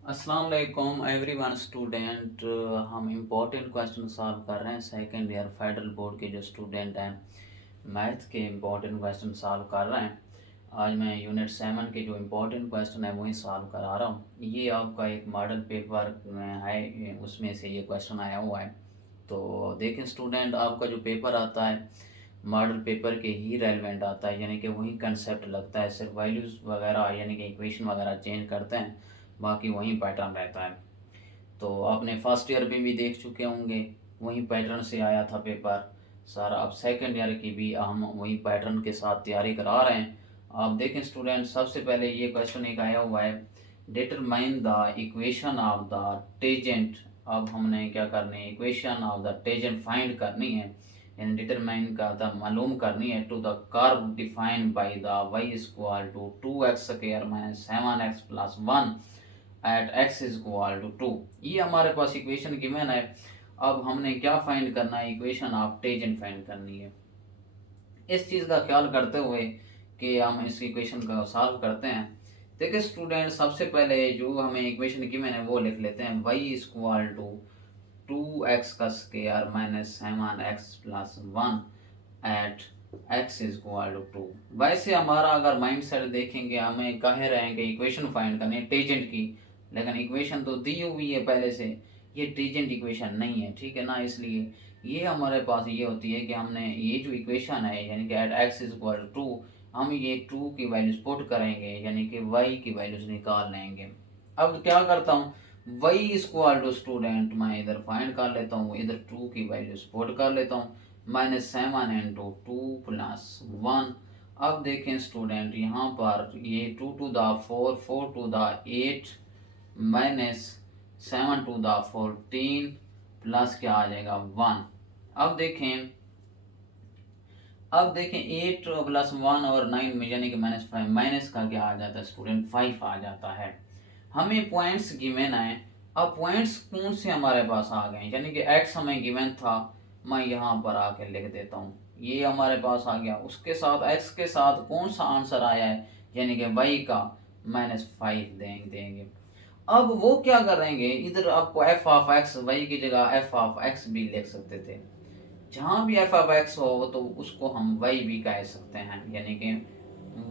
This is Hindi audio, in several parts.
अस्सलाम वालेकुम एवरीवन स्टूडेंट। हम इम्पोर्टेंट क्वेश्चन सॉल्व कर रहे हैं। सेकंड ईयर फेडरल बोर्ड के जो स्टूडेंट हैं मैथ के इम्पोर्टेंट क्वेश्चन सॉल्व कर रहे हैं। आज मैं यूनिट 7 के जो इम्पोर्टेंट क्वेश्चन है वही सॉल्व करा रहा हूँ। ये आपका एक मॉडल पेपर है, उसमें से ये क्वेश्चन आया हुआ है। तो देखें स्टूडेंट, आपका जो पेपर आता है मॉडल पेपर के ही रेलिवेंट आता है, यानी कि वही कंसेप्ट लगता है। सिर्फ वैल्यूज़ वगैरह यानी कि इक्वेशन वगैरह चेंज करते हैं, बाकी वही पैटर्न रहता है। तो आपने फर्स्ट ईयर में भी देख चुके होंगे, वही पैटर्न से आया था पेपर सारा। अब सेकंड ईयर की भी हम वही पैटर्न के साथ तैयारी करा रहे हैं। आप देखें स्टूडेंट, सबसे पहले ये क्वेश्चन एक आया हुआ है, determine the equation of the tangent. अब हमने क्या करनी है, equation of the tangent find करनी है, यानी डिटरमाइन का द मालूम करनी है to the curve defined by the y equal to 2x² minus 7x plus 1 at x is equal to 2। ये हमारे पास इक्वेशन गिवन है। अब हमने क्या फाइंड करना है, इक्वेशन ऑफ टेंजेंट फाइंड करनी है। इस चीज़ का ख्याल करते हुए कि हम इस इक्वेशन का सॉल्व करते हैं। देखिए स्टूडेंट, सबसे पहले जो हमें इक्वेशन गिवन है वो लिख लेते हैं, y is equal to 2x² minus 7x plus 1 at x is equal to 2। वैसे हमारा अगर माइंड सेट देखेंगे, हमें कह रहे हैं कि इक्वेशन फाइंड करनी है टेंजेंट की, लेकिन इक्वेशन तो दी हुई है पहले से। ये टेंजेंट इक्वेशन नहीं है, ठीक है ना। इसलिए ये हमारे पास ये होती है कि हमने ये जो इक्वेशन है यानी कि at x is equal to 2, हम ये 2 की वैल्यूज पुट करेंगे यानी कि y की वैल्यूज निकाल लेंगे। अब क्या करता हूँ, y इक्वल टू स्टूडेंट मैं इधर फाइंड कर लेता हूँ, इधर 2 की वैल्यूज पुट कर लेता हूँ, -7 × 2 + 1। अब देखें स्टूडेंट, यहाँ पर ये 2 to the 4, 4 to the 8, -7 to the 14 plus क्या आ जाएगा 1। अब देखें, 8 + 1 और 9 में यानी कि -5, माइनस का क्या आ जाता है स्टूडेंट, 5 आ जाता है। हमें पॉइंट्स गिवन है। अब पॉइंट्स कौन से हमारे पास आ गए, यानी कि x हमें गिवन था, मैं यहाँ पर आके लिख देता हूँ, ये हमारे पास आ गया। उसके साथ x के साथ कौन सा आंसर आया है, यानी कि y का -5 देंगे। अब वो क्या करेंगे, इधर आपको f ऑफ x, y की जगह f ऑफ x भी लिख सकते थे। जहाँ भी f ऑफ x हो तो उसको हम y भी कह सकते हैं, यानी कि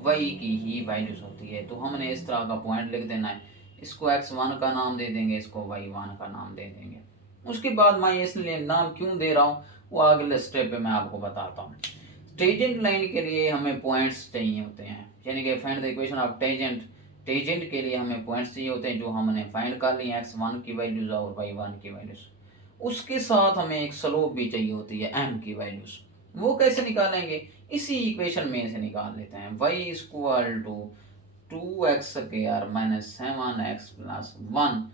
y की ही वैल्यूज होती है। तो हमने इस तरह का पॉइंट लिख देना है, इसको x1 का नाम दे देंगे, इसको y1 का नाम दे देंगे। उसके बाद मैं इसलिए नाम क्यों दे रहा हूँ वो अगले स्टेप पे मैं आपको बताता हूँ। टेंजेंट लाइन के लिए हमें पॉइंट्स चाहिए होते हैं, यानी कि find the equation of tangent. Tangent के लिए हमें पॉइंट्स चाहिए होते हैं जो हमने फाइंड कर लिए, x1 की वैल्यूज और y1 की वैल्यूज। उसके साथ हमें एक स्लोप भी चाहिए होती है, m की वैल्यूज। वो कैसे निकालेंगे, इसी इक्वेशन में से निकाल लेते हैं। y equal to 2x² minus 7x plus 1।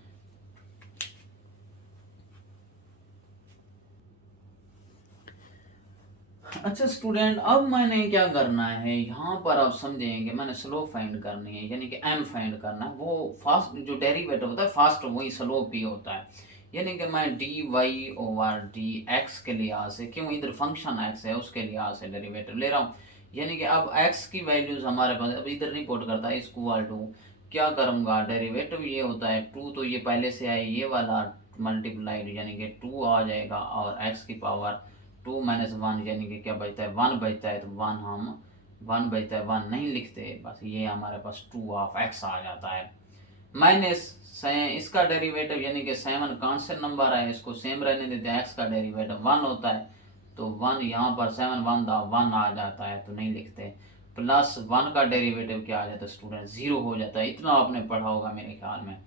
अच्छा स्टूडेंट, अब मैंने क्या करना है, यहाँ पर आप समझेंगे मैंने स्लोप फाइंड करनी है, यानी कि m फाइंड करना है। वो फास्ट जो डेरिवेटिव होता है फास्ट, वही स्लोप भी होता है। यानी कि मैं dy/dx के लिहाज से, क्यों इधर फंक्शन x है उसके लिहाज से डेरिवेटिव ले रहा हूँ। यानी कि अब x की वैल्यूज हमारे पास अब इधर नहीं पुट करता, इक्वल टू क्या करूँगा, डेरिवेटिव ये होता है 2, तो ये पहले से है ये वाला मल्टीप्लाइड, यानी कि 2 आ जाएगा, और x की पावर 2 माइनस 1 यानी कि क्या बचता है 1 बचता है। तो 1 हम 1 बचता है 1 नहीं लिखते, बस ये हमारे पास 2 ऑफ x आ जाता है। माइनस इसका डेरिवेटिव यानी कि 7 कांस्टेंट नंबर है, इसको सेम रहने देते हैं, x का डेरिवेटिव 1 होता है, तो 1 यहाँ पर 7 1 दा 1 आ जाता है, तो नहीं लिखते। प्लस 1 का डेरिवेटिव क्या आ जाता है स्टूडेंट, 0 हो जाता है। इतना आपने पढ़ा होगा मेरे ख्याल में।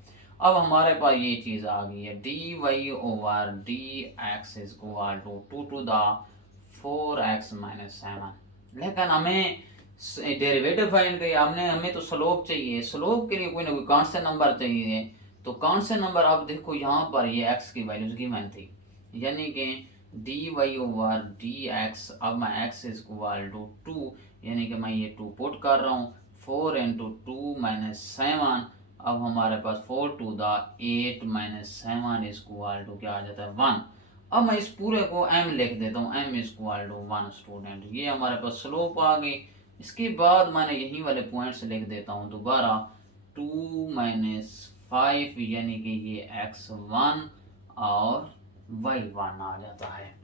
अब हमारे पास ये चीज़ आ गई है, dy/dx is equal to 2 to the 4x minus 7। लेकिन हमें डेरिवेटिव फाइंड करिए, हमें तो स्लोप चाहिए। स्लोप के लिए कोई ना कोई कांस्टेंट नंबर चाहिए। तो कांस्टेंट नंबर आप देखो, यहाँ पर ये x की वैल्यूज गिवन थी, यानी कि dy/dx। अब मैं x इज इक्वल टू 2, यानी कि मैं ये 2 पुट कर रहा हूँ, 4 × 2 माइनस 7। अब हमारे पास 4 to the 8 minus 7 is equal to क्या आ जाता है 1। अब मैं इस पूरे को m लिख देता हूँ, m is equal to 1 student. ये हमारे पास स्लोप आ गई। इसके बाद मैंने यही वाले पॉइंट्स लिख देता हूँ दोबारा, 2 - 5, यानी कि ये x1 और y1 आ जाता है।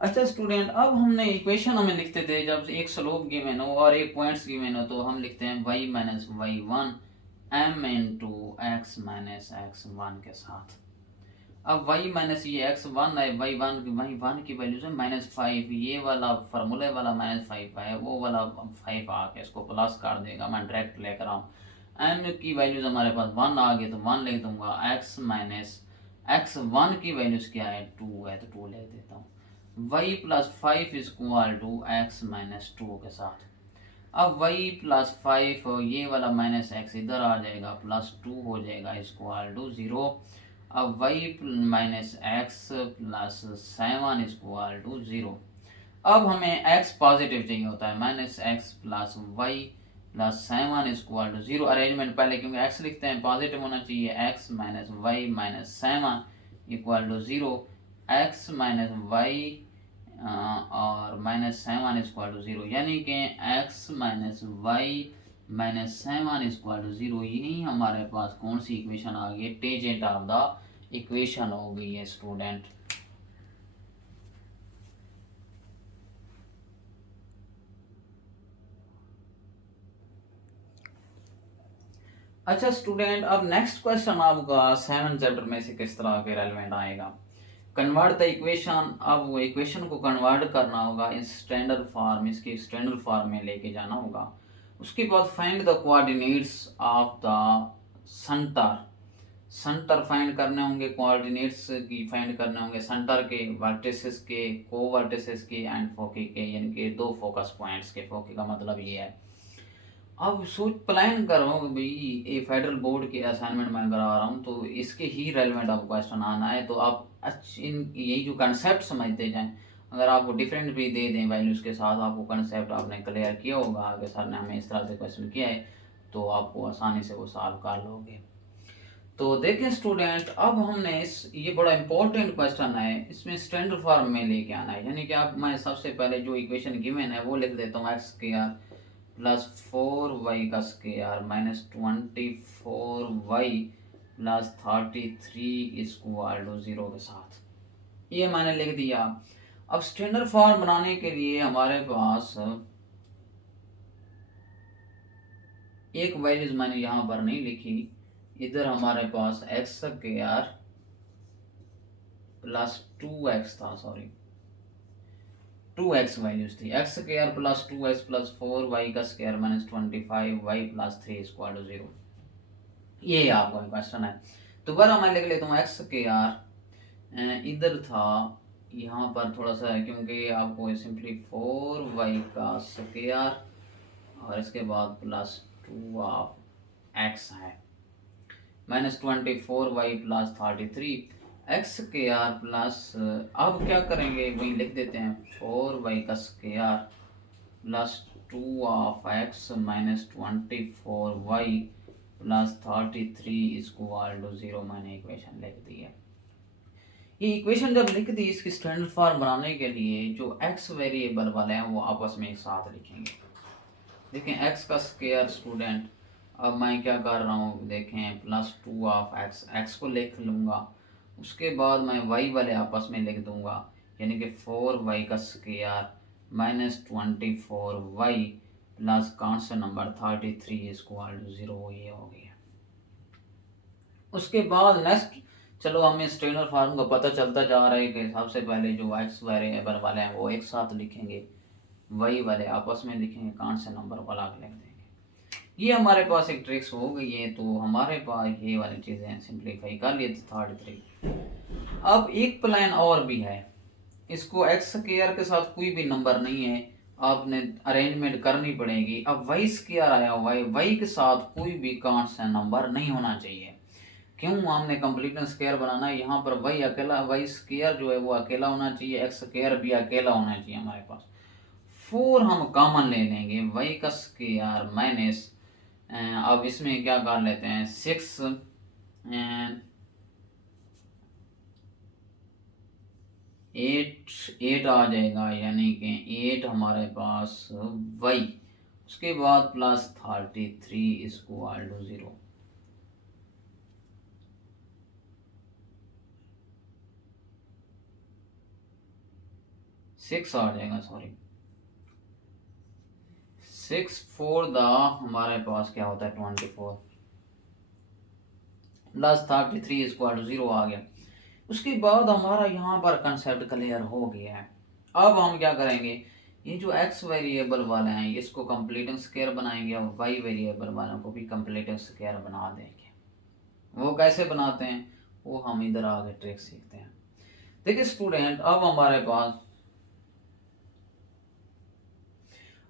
अच्छा स्टूडेंट, अब हमने इक्वेशन हमें लिखते थे जब एक स्लोप गिवन हो और एक पॉइंट्स गिवन हो, तो हम लिखते हैं y minus y one m into x minus x one के साथ। अब y माइनस ये x1 है, y1 की वैल्यू है -5, ये वाला फार्मूले वाला -5 है, वो वाला 5 आके इसको प्लस कर देगा, मैं डायरेक्ट लेकर आऊँ। m की वैल्यूज हमारे पास 1 आ गई तो 1 लिख दूंगा, x माइनस x1 की वैल्यूज क्या है 2 है तो 2 लिख देता हूँ। y plus 5 equal to x minus 2 के साथ। अब y प्लस 5 ये वाला माइनस x इधर आ जाएगा, प्लस 2 हो जाएगा इक्वल टू 0। अब y minus x plus 7 equal to 0। अब हमें x पॉजिटिव चाहिए होता है, minus x plus y plus 7 equal to 0। Arrangement पहले क्योंकि x लिखते हैं पॉजिटिव होना चाहिए, x minus y minus 7 equal to 0। x minus y और माइनस 7 इक्वल टू 0, यानी कि x minus y minus 7 equal to 0। यही हमारे पास कौन सी इक्वेशन आ गई, टेंजेंट ऑफ द इक्वेशन हो गई है स्टूडेंट। अच्छा स्टूडेंट, अब नेक्स्ट क्वेश्चन आपका 7 चैप्टर में से किस तरह के रेलेवेंट आएगा, कन्वर्ट द इक्वेशन। अब वो इक्वेशन को कन्वर्ट करना होगा इस स्टैंडर्ड फॉर्म, इसकी स्टैंडर्ड फॉर्म में लेके जाना होगा। उसके बाद find the coordinates of the centre. Centre find करने होंगे, कोऑर्डिनेट्स की फाइंड करने होंगे, सेंटर के, वर्टिसेस के, को वर्टिसेस के एंड फोकी के, यानी कि दो फोकस पॉइंट्स के। फोकी का मतलब ये है। अब सोच प्लान करो भाई, ये फेडरल बोर्ड के असाइनमेंट मैं करा रहा हूँ तो इसके ही रेलेवेंट आपको क्वेश्चन आना है, तो आप इन यही जो कंसेप्ट समझते जाएं। अगर आपको डिफरेंट भी दे दें वैल्यूज के साथ, आपको कंसेप्ट आपने क्लियर किया होगा कि सर ने हमें इस तरह से क्वेश्चन किया है, तो आपको आसानी से वो सॉल्व कर लोगे। तो देखें स्टूडेंट, अब हमने इस ये बड़ा इंपॉर्टेंट क्वेश्चन है, इसमें स्टैंडर्ड फॉर्म में लेके आना है, यानी कि आप मैं सबसे पहले जो इक्वेशन गिवन है वो लिख देता हूँ, एक्स स्क्वायर प्लस 4y का square minus 24y plus 33 equal to 0 के साथ। ये मैंने लिख दिया। अब स्टैंडर्ड फॉर्म बनाने के लिए हमारे पास एक वैल्यूज मैंने यहाँ पर नहीं लिखी, इधर हमारे पास एक्स स्क्वायर प्लस 2x था, सॉरी 2x वैल्यूज थी, x square plus 2x plus 4y का square minus 25y plus 3 equal to 0। ये आपका क्वेश्चन है। दोबारा मैं लिख लेता हूँ, एक्स स्क्वायर इधर था, यहाँ पर थोड़ा सा है क्योंकि आपको सिंपली 4y का स्क्वायर और इसके बाद प्लस 2 ऑफ x है, minus 24y plus 33 x square plus, अब क्या करेंगे वही लिख देते हैं, 4y का square plus 2 of x minus 24y plus 33 equal to 0। मैंने इक्वेशन लिख दी है। ये इक्वेशन जब लिख दी, इसकी स्टैंडर्ड फॉर्म बनाने के लिए जो x वेरिएबल वाले हैं वो आपस में एक साथ लिखेंगे। देखें x का स्क्वायर स्टूडेंट, अब मैं क्या कर रहा हूँ देखें, प्लस 2 ऑफ x को लिख लूँगा, उसके बाद मैं y वाले आपस में लिख दूंगा, यानी कि 4y का square minus 24y plus constant number 33 equal to 0। ये हो गया। उसके बाद नेक्स्ट, चलो हमें स्टैंडर्ड फॉर्म का पता चलता जा रहा है कि सबसे पहले जो x वेरिएबल वाले हैं वो एक साथ लिखेंगे, y वाले आपस में लिखेंगे, कांस्टेंट नंबर को अलग लिख देंगे। ये हमारे पास एक ट्रिक्स हो गई है, तो हमारे पास ये वाली चीज़ें सिंप्लीफाई कर लिए थे 33। अब एक प्लान और भी है, इसको एक्स स्क्वायर के साथ कोई भी नंबर नहीं है, आपने अरेंजमेंट करनी पड़ेगी। अब वाई स्क्वायर आया हुआ है, वाई के साथ कोई भी कांस्टेंट नंबर नहीं होना चाहिए। क्यों, हमने कंप्लीट स्क्वायर बनाना है, यहाँ पर वाई अकेला, वाई स्क्वायर जो है वो अकेला होना चाहिए, एक्स स्क्वायर भी अकेला होना चाहिए हमारे पास। 4 हम कॉमन ले लेंगे, वाई का स्क्वायर माइनस, अब इसमें क्या कर लेते हैं 6 एंड एट एट आ जाएगा, यानी कि 8 हमारे पास वाई, उसके बाद +33 इक्वल टू 0। 6 आ जाएगा, सॉरी 6 4 द हमारे पास क्या होता है 24 +33 इक्वल टू 0 आ गया। उसके बाद हमारा यहाँ पर कंसेप्ट क्लियर हो गया है। अब हम क्या करेंगे, ये जो x वेरिएबल वाले हैं इसको कंप्लीटिंग स्क्वायर बनाएंगे और y वेरिएबल वालों को भी कंप्लीटिंग स्क्वायर बना देंगे। वो कैसे बनाते हैं वो हम इधर आगे ट्रिक सीखते हैं। देखिए स्टूडेंट,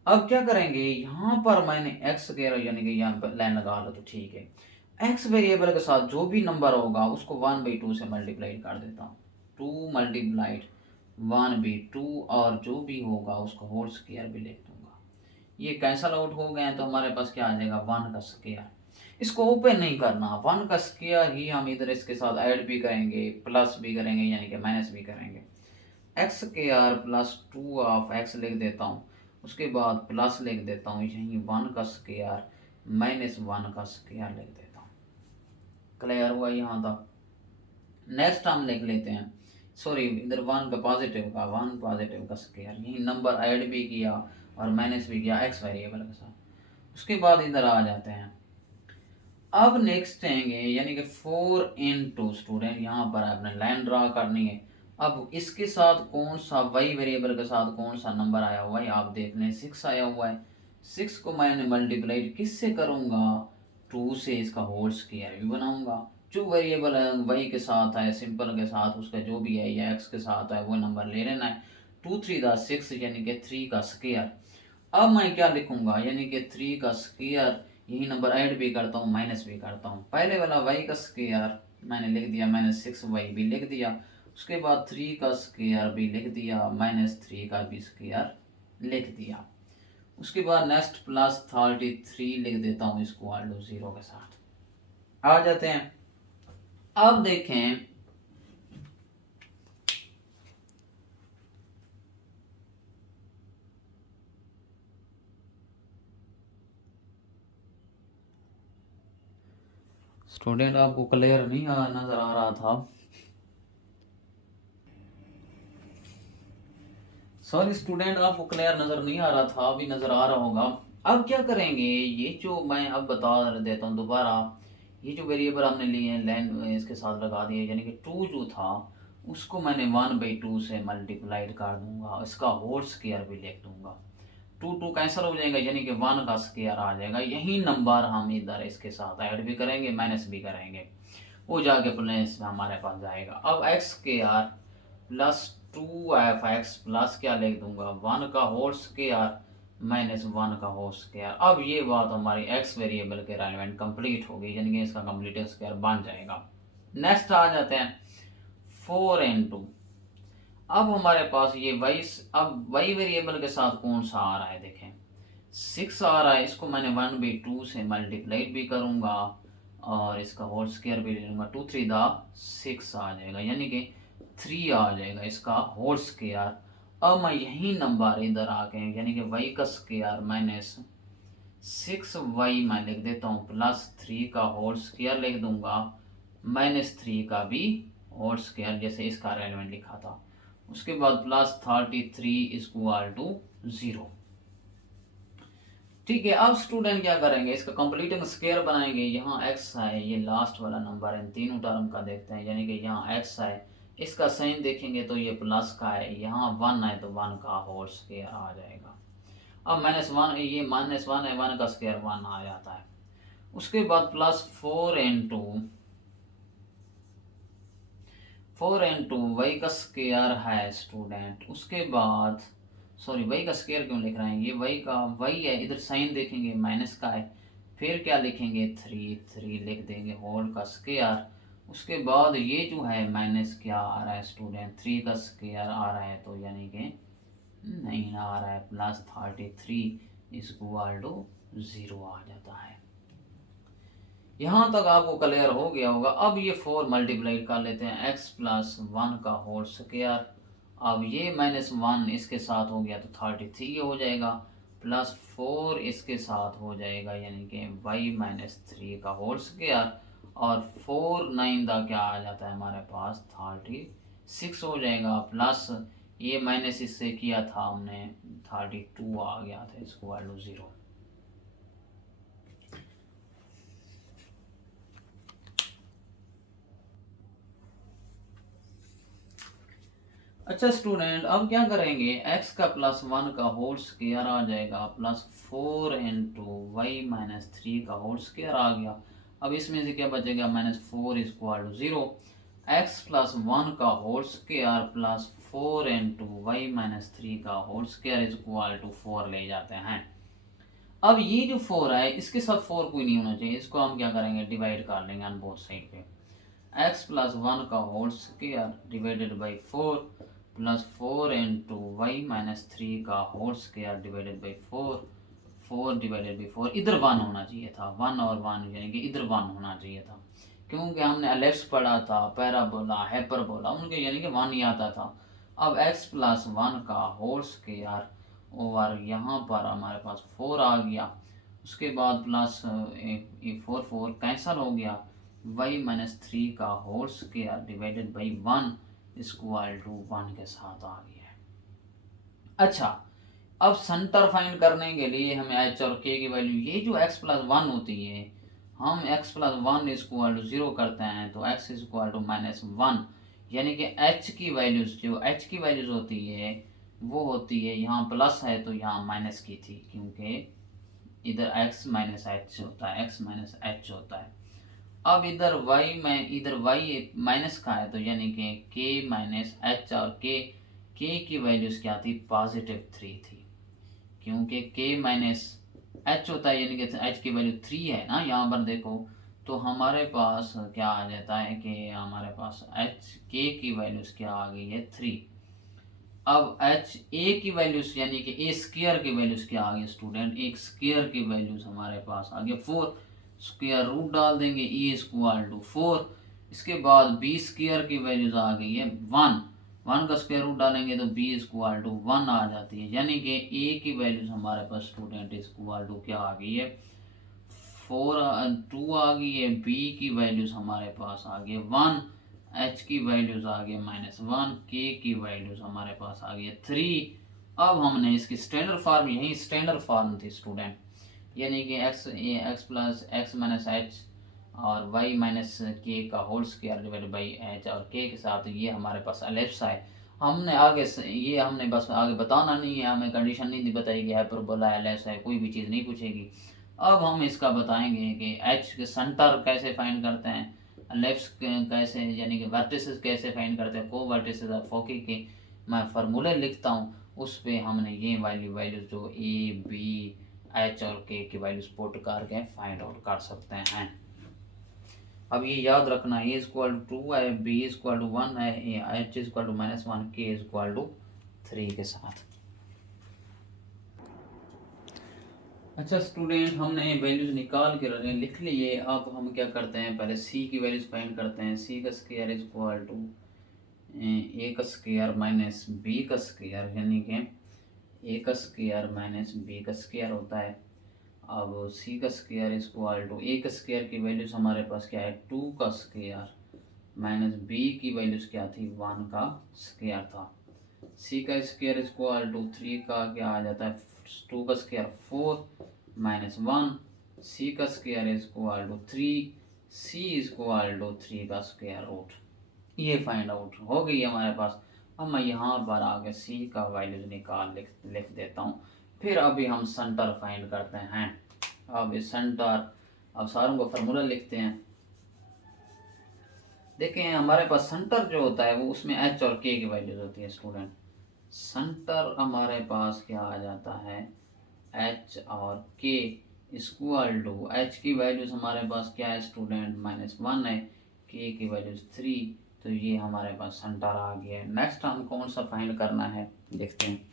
अब क्या करेंगे, यहाँ पर मैंने x स्क्वायर यानी कि यहाँ पर लाइन लगा लो तो ठीक है। x वेरिएबल के साथ जो भी नंबर होगा उसको 1/2 से मल्टीप्लाई कर देता हूँ। 2 मल्टीप्लाइड 1/2 और जो भी होगा उसको होल स्क्वायर भी लिख दूंगा। ये कैंसल आउट हो गए तो हमारे पास क्या आ जाएगा 1 का स्क्वायर। इसको ओपन नहीं करना, 1 का स्क्वायर ही हम इधर इसके साथ ऐड भी करेंगे प्लस भी करेंगे यानी कि माइनस भी करेंगे। एक्स स्क्वायर +2 ऑफ x लिख देता हूँ, उसके बाद प्लस लिख देता हूँ, यहीं 1 का स्क्वायर -1 का स्क्वायर लिख देता हूँ। क्लियर हुआ यहाँ तक। नेक्स्ट हम लिख लेते हैं, सॉरी इधर 1 पॉजिटिव का स्क्वायर, यही नंबर ऐड भी किया और माइनस भी किया एक्स वेरिएबल के साथ। उसके बाद इधर आ जाते हैं। अब नेक्स्ट आएंगे यानी कि 4 into स्टूडेंट, यहाँ पर आपने लाइन ड्रा करनी है। अब इसके साथ कौन सा वाई वेरिएबल के साथ कौन सा नंबर आया हुआ है आप देख लें, 6 आया हुआ है। 6 को मैंने मल्टीप्लाई किससे करूँगा, 2 से इसका होल स्क्वायर भी बनाऊंगा। जो वेरिएबल वाई के साथ है सिंपल के साथ उसका जो भी है या एक्स के साथ है वो नंबर ले लेना है। 2 3 6 यानी कि 3 का स्क्वायर। अब मैं क्या लिखूंगा, यानी कि 3 का स्क्वायर, यही नंबर ऐड भी करता हूँ माइनस भी करता हूँ। पहले वाला वाई का स्क्वायर मैंने लिख दिया -6y भी लिख दिया, उसके बाद 3 का स्क्वायर भी लिख दिया -3 का भी स्क्वायर लिख दिया। उसके बाद नेक्स्ट +33 लिख देता हूँ इसको आल्टो 0 के साथ। आ जाते हैं। अब देखें स्टूडेंट, आपको क्लियर नहीं नजर आ रहा था, सॉरी स्टूडेंट आपको क्लियर नज़र नहीं आ रहा था, अभी नज़र आ रहा होगा। अब क्या करेंगे, ये जो मैं अब बता देता हूँ दोबारा, ये जो वेरिएबल हमने लिए हैं लेन इसके साथ लगा दिए, यानी कि 2 जो था उसको मैंने 1/2 से मल्टीप्लाइड कर दूंगा, इसका होल स्क्वायर भी लिख दूंगा। 2 2 कैंसिल हो जाएगा यानी कि 1 का स्क्वायर आ जाएगा। यही नंबर हम इधर इसके साथ ऐड भी करेंगे माइनस भी करेंगे, वो जाके प्लस में हमारे पास जाएगा। अब एक्स स्क्वायर +2f(x) प्लस क्या लिख दूंगा 1 का होल स्क्वायर -1 का होल स्क्वायर। अब ये बात हमारी एक्स वेरिएबल के रेलेवेंट कंप्लीट हो गई, यानी कि इसका कंप्लीट स्क्वायर बन जाएगा। नेक्स्ट आ जाते हैं 4 into, अब हमारे पास ये वाई, अब वाई वेरिएबल के साथ कौन सा आ रहा है देखें 6 आ रहा है, इसको मैंने 1/2 से मल्टीप्लाइड भी करूंगा और इसका होल स्क्वायर भी ले लूंगा। 2 3 6 आ जाएगा, यानी कि 3 आ जाएगा इसका होल स्क्वायर। अब मैं यही नंबर इधर आके यानी कि वाई का स्क्वायर -6y मैं लिख देता हूँ, +3 का होल स्क्वायर लिख दूंगा, -3 का भी होल स्क्वायर जैसे इसका रेलेवेंट लिखा था। उसके बाद +33 इक्वल टू 0। ठीक है, अब स्टूडेंट क्या करेंगे, इसका कंप्लीटिंग स्क्वायर बनाएंगे। यहाँ x है, ये लास्ट वाला नंबर है, तीनों टर्म का देखते हैं, यानी कि यहाँ x है, इसका साइन देखेंगे तो ये प्लस का है, यहाँ 1 है तो 1 का होल स्क्वायर आ जाएगा। अब -1, ये -1 है, 1 का स्क्वायर 1 आ जाता है। उसके बाद +4 into वाई का स्क्वायर है स्टूडेंट। उसके बाद सॉरी वाई का स्क्वायर क्यों लिख रहे हैं, ये वाई है, इधर साइन देखेंगे माइनस का है, फिर क्या लिखेंगे 3 लिख देंगे होल का स्क्वायर। उसके बाद ये जो है माइनस क्या आ रहा है स्टूडेंट, 3 का स्क्वायर आ रहा है, तो यानी कि नहीं आ रहा है, +33 इक्वल टू 0 आ जाता है। यहाँ तक आपको क्लियर हो गया होगा। अब ये 4 मल्टीप्लाई कर लेते हैं, x +1 का होल स्क्वायर अब ये -1 इसके साथ हो गया तो 33 हो जाएगा, +4 इसके साथ हो जाएगा, यानी कि y-3 का होल स्क्वायर, और 4 9 दा क्या आ जाता है हमारे पास 36 हो जाएगा, प्लस ये माइनस इससे किया था हमने 32 आ गया था, इसको वैल्यू 0। अच्छा स्टूडेंट, अब क्या करेंगे, x का +1 का होल स्क्वायर आ जाएगा, +4 इंटू y-3 का होल स्क्वायर आ गया। अब इसमें से क्या बचेगा, -4 = 0। x +1 का होल स्क्वायर +4 इंटू y-3 का होल स्क्वायर = 4 ले जाते हैं। अब ये जो 4 है इसके साथ 4 कोई नहीं होना चाहिए, इसको हम क्या करेंगे, डिवाइड कर लेंगे ऑन बोथ साइड पे। x +1 का whole square divided by 4 +4 into y-3 का whole square divided by 4, 4 divided by 4, इधर 1 होना चाहिए था, 1 और 1 यानी कि इधर 1 होना चाहिए था, क्योंकि हमने एलिप्स पढ़ा था, पैराबोला, हाइपरबोला, उनके यानी कि 1 ही आता था। अब x +1 का होल स्क्वायर ओवर यहाँ पर हमारे पास 4 आ गया, उसके बाद प्लस 4 4 कैंसिल हो गया, y-3 का होल स्क्वायर डिवाइडेड बाई 1 = 1 के साथ आ गया है। अच्छा, अब सेंटर फाइंड करने के लिए हमें h और k की वैल्यू, ये जो x +1 होती है, हम x +1 = 0 करते हैं तो x = -1, यानी कि h की वैल्यूज, जो h की वैल्यूज होती है वो होती है, यहाँ प्लस है तो यहाँ माइनस की थी, क्योंकि इधर x -h होता है, x -h होता है। अब इधर y माइनस का है तो यानी कि k -h, और k की वैल्यूज क्या थी, +3 थी, क्योंकि k-h होता है, यानी कि h की वैल्यू 3 है ना, यहाँ पर देखो, तो हमारे पास क्या आ जाता है कि हमारे पास k की वैल्यूज क्या आ गई है, 3। अब a की वैल्यूज यानी कि a स्क्वायर की वैल्यूज क्या आ गई स्टूडेंट, एक स्क्वायर की वैल्यूज हमारे पास आ गया 4, स्क्वायर रूट डाल देंगे, e = 4। इसके बाद b स्क्वायर की वैल्यूज आ गई है 1, 1 का स्क्वायर रूट डालेंगे तो b = 1 आ जाती है, यानी कि a की वैल्यूज हमारे पास स्टूडेंट क्या आ गई है, 2 आ गई है, b की वैल्यूज हमारे पास आ गई 1, h की वैल्यूज आ गई -1, k की वैल्यूज हमारे पास आ गई 3। अब हमने इसकी स्टैंडर्ड फॉर्म, यही स्टैंडर्ड फॉर्म थी स्टूडेंट, यानी कि x प्लस x -h और y-k का whole square divided by h और k के साथ, ये हमारे पास एलिप्स है। हमने आगे से ये हमने बस आगे बताना नहीं है, हमें कंडीशन नहीं बताएगी, हाइपरबोला एलिप्स है, कोई भी चीज़ नहीं पूछेगी। अब हम इसका बताएंगे कि h के सेंटर कैसे फाइंड करते हैं, एलिप्स कैसे, यानी कि वर्टिसेस कैसे फाइंड करते हैं, को वर्टिसेस और फोकी के मैं फार्मूले लिखता हूँ, उस पर हमने ये वैल्यूज जो a b h और k की वैल्यूज पुट करके फाइंड आउट कर सकते हैं। अब ये याद रखना, a = 2 है, b = 1 है, h = -1, k = 3 के साथ। अच्छा स्टूडेंट, हमने वैल्यूज निकाल के लिख लिए। अब हम क्या करते हैं, पहले c की वैल्यूज फाइंड करते हैं। c का स्क्वायर a का स्क्वायर माइनस b का स्क्वायर, यानी कि a का स्क्वायर माइनस b का स्क्वायर होता है। अब c का स्क्वायर a का स्क्वायर की वैल्यूज हमारे पास क्या है, 2 का स्क्वायर माइनस b की वैल्यूज क्या थी, 1 का स्क्वायर था। c का स्क्वायर = 3 का क्या आ जाता है, 2 का स्क्वायर 4 -1, c का स्क्वायर = 3, c = 3 का स्क्वायर रूट। ये फाइंड आउट हो गई हमारे पास। अब मैं यहाँ पर आगे c का वैल्यूज निकाल लिख देता हूँ। फिर अभी हम सेंटर फाइंड करते हैं। अब इस सेंटर, अब सारों का फार्मूला लिखते हैं। देखें हमारे पास सेंटर जो होता है वो, उसमें h और k की वैल्यूज होती है स्टूडेंट। सेंटर हमारे पास क्या आ जाता है, h और k = h की वैल्यूज हमारे पास क्या है स्टूडेंट, -1 है, k की वैल्यूज 3, तो ये हमारे पास सेंटर आ गया है। नेक्स्ट हम कौन सा फाइंड करना है देखते हैं।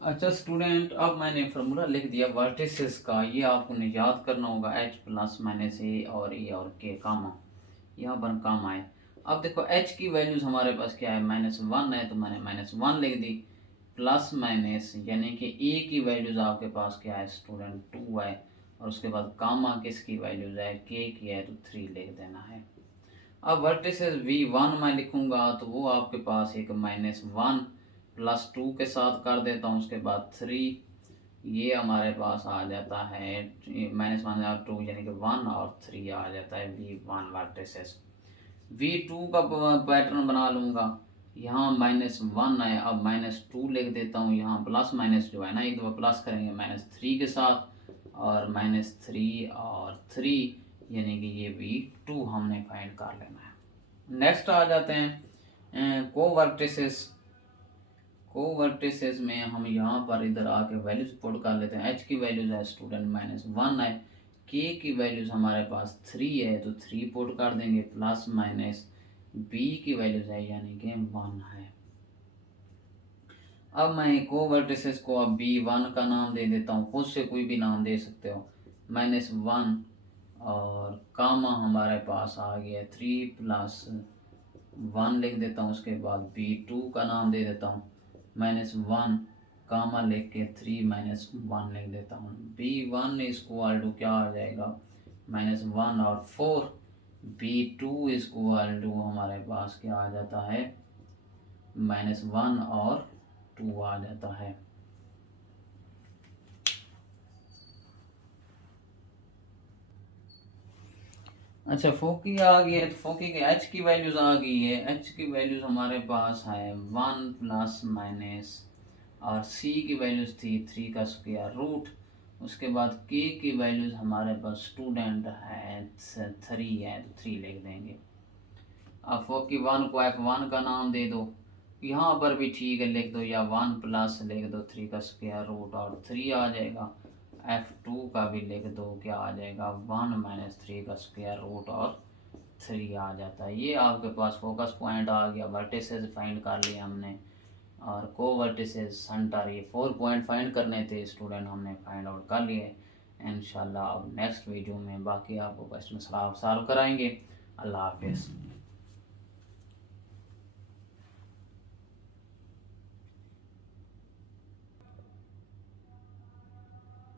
अच्छा स्टूडेंट, अब मैंने फार्मूला लिख दिया वर्टिसेस का, ये आपको याद करना होगा, h + -a और a और k कामा, यहाँ पर काम आए। अब देखो एच की वैल्यूज़ हमारे पास क्या है, -1 है तो मैंने -1 लिख दी, प्लस माइनस यानी कि ए की वैल्यूज़ आपके पास क्या है स्टूडेंट 2 है, और उसके बाद कामा किसकी वैल्यूज़ है, के की है तो 3 लिख देना है। अब वर्टिसेस V1 मैं लिखूंगा तो वो आपके पास एक -1 प्लस 2 के साथ कर देता हूँ, उसके बाद 3, ये हमारे पास आ जाता है -1 और 2 यानी कि 1 और 3 आ जाता है V1 वर्टिसेस। V2 का पैटर्न बना लूँगा, यहाँ -1 है, अब -2 लिख देता हूँ, यहाँ प्लस माइनस जो है ना एक दफ़ा प्लस करेंगे -3 के साथ, और -3 और 3 यानी कि ये V2 हमने फाइंड कर लेना है। नेक्स्ट आ जाते हैं कोवर्टिसेस। कोवर्टिसेस में हम यहाँ पर इधर आके वैल्यूज पुट कर लेते हैं। एच की वैल्यूज है स्टूडेंट -1 है, के की वैल्यूज हमारे पास 3 है तो 3 पुट कर देंगे, प्लस माइनस बी की वैल्यूज है यानी कि 1 है। अब मैं कोवर्टिसेस को अब B1 का नाम दे देता हूँ, खुद से कोई भी नाम दे सकते हो, -1 और कामा हमारे पास आ गया 3 + 1 लिख देता हूँ, उसके बाद B2 का नाम दे देता हूँ -1 कामा लिख के 3 - 1 लिख देता हूँ। B1 इक्वल टू क्या आ जाएगा -1 और 4, B2 इक्वल टू हमारे पास क्या आ जाता है -1 और 2 आ जाता है। अच्छा फोकी आ गई है तो फोकी के एच की वैल्यूज आ गई है, एच की वैल्यूज हमारे पास है 1 प्लस माइनस, और सी की वैल्यूज थी 3 का स्क्वायर रूट, उसके बाद के की वैल्यूज हमारे पास स्टूडेंट है 3 है तो 3 लिख देंगे। अब फोकी 1 को F1 का नाम दे दो, यहाँ पर भी ठीक है लिख दो, या 1 प्लस लिख दो 3 का स्क्वायर रूट और 3 आ जाएगा। F2 का भी लिख दो, क्या आ जाएगा 1 - 3 का स्क्वायर रूट और 3 आ जाता है। ये आपके पास फोकस पॉइंट आ गया, वर्टिसेस फाइंड कर लिए हमने, और को वर्टिसेस सेंटर, ये 4 पॉइंट फाइंड करने थे स्टूडेंट, हमने फाइंड आउट कर लिए। इंशाल्लाह अब नेक्स्ट वीडियो में बाकी आपको क्वेश्चन सॉल्व कराएंगे। अल्लाह हाफिज़।